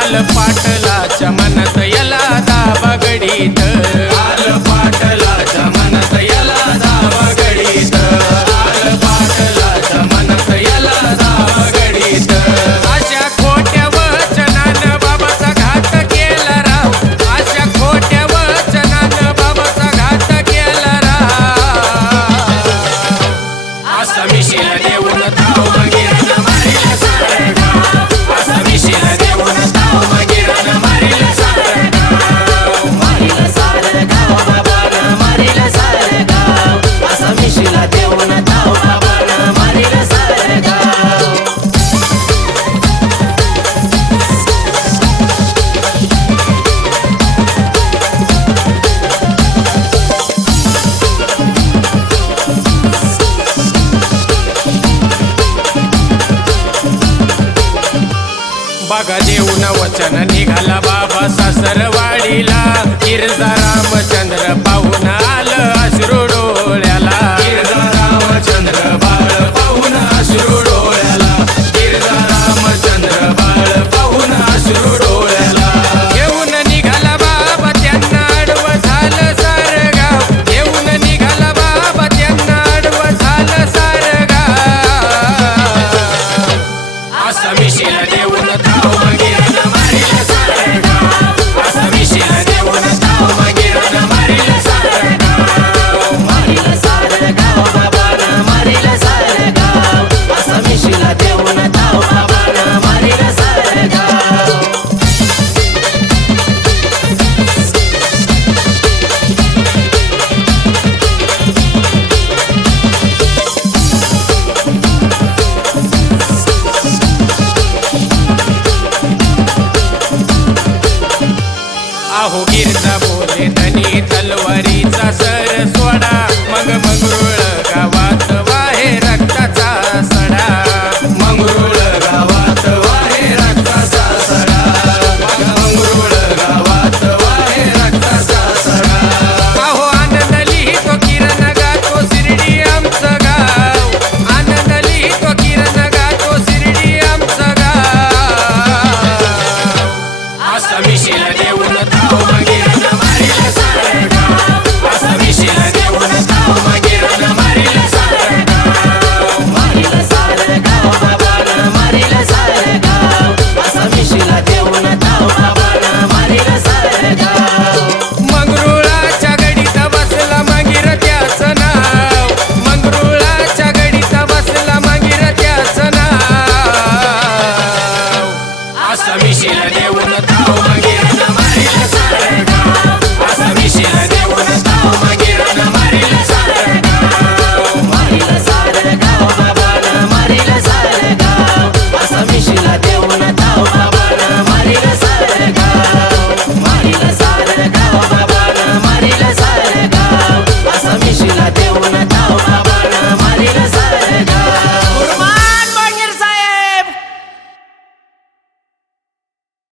पाटलाच्या मनात याला दाबा गडीत आल पाटलाच्या मनात याला दाबा गडीत आल पाटलाच्या मनात याला दाबा गडीत अशा खोट्या वचनानं बाबाचा घात केला राव अशा खोट्या वचनानं बाबाचा घात केला राव असा मिशीला देऊन ताव मगिरानं मारिला सारं गाव असा मिशीला देऊन ताव मगिरानं मारिला सारं गाव मारिला सारं गाव बाबानं मारिला सारं गाव असा मिशीला देऊन ताव बाबानं मारिला सारं गाव बघा देऊन वचन निघाला बाबा सासरवाडीला गिरजा रामचंद्र पाहून आलं अश्रू डोळ्याला गिरजा रामचंद्र बाळ पाहून अश्रू डोळ्याला गिरजा रामचंद्र बाळ पाहून अश्रू डोळ्याला घेऊन निघाला बाबा त्यांना आडवं झालं सारं गाव घेऊन निघाला बाबा त्यांना आडवं झालं सारं गाव असा मिशीला देऊन ताव मगिरानं मारिला सारं गाव असा मिशीला देऊन ताव मगिरानं मारिला सारं गाव मारिला सारं गाव बाबानं मारिला सारं गाव असा मिशीला देऊन ताव बाबानं मारिला सारं गाव अहो गिरजा बोले धनी तलवारीचा सर सोडा मग मंगरुळ गावात वाहे रक्ताचा सडा मंगरुळ गावात वाहे रक्ताचा सडा मग मंगरुळ गावात वाहे रक्ताचा सडा अहो आनंद लिहितो किरण गातो शिर्डी आमचं गाव आनंद लिहितो किरण गातो शिर्डी आमचं गाव असा मिशीला देऊन ताव मगिरानं मारिला सारं गाव असा मिशीला देऊन ताव मगिरानं मारिला सारं गाव मारिला सारं गाव बाबानं मारिला सारं गाव असा मिशीला देऊन ताव बाबानं मारिला सारं गाव मंगरुळाच्या गडीत बसला मगिर त्याचं नाव मंगरुळाच्या गडीत बसला मगिर त्याचं नाव असा मिशीला देऊन ताव मगिरानं मारिला सारं गाव असा मिशीला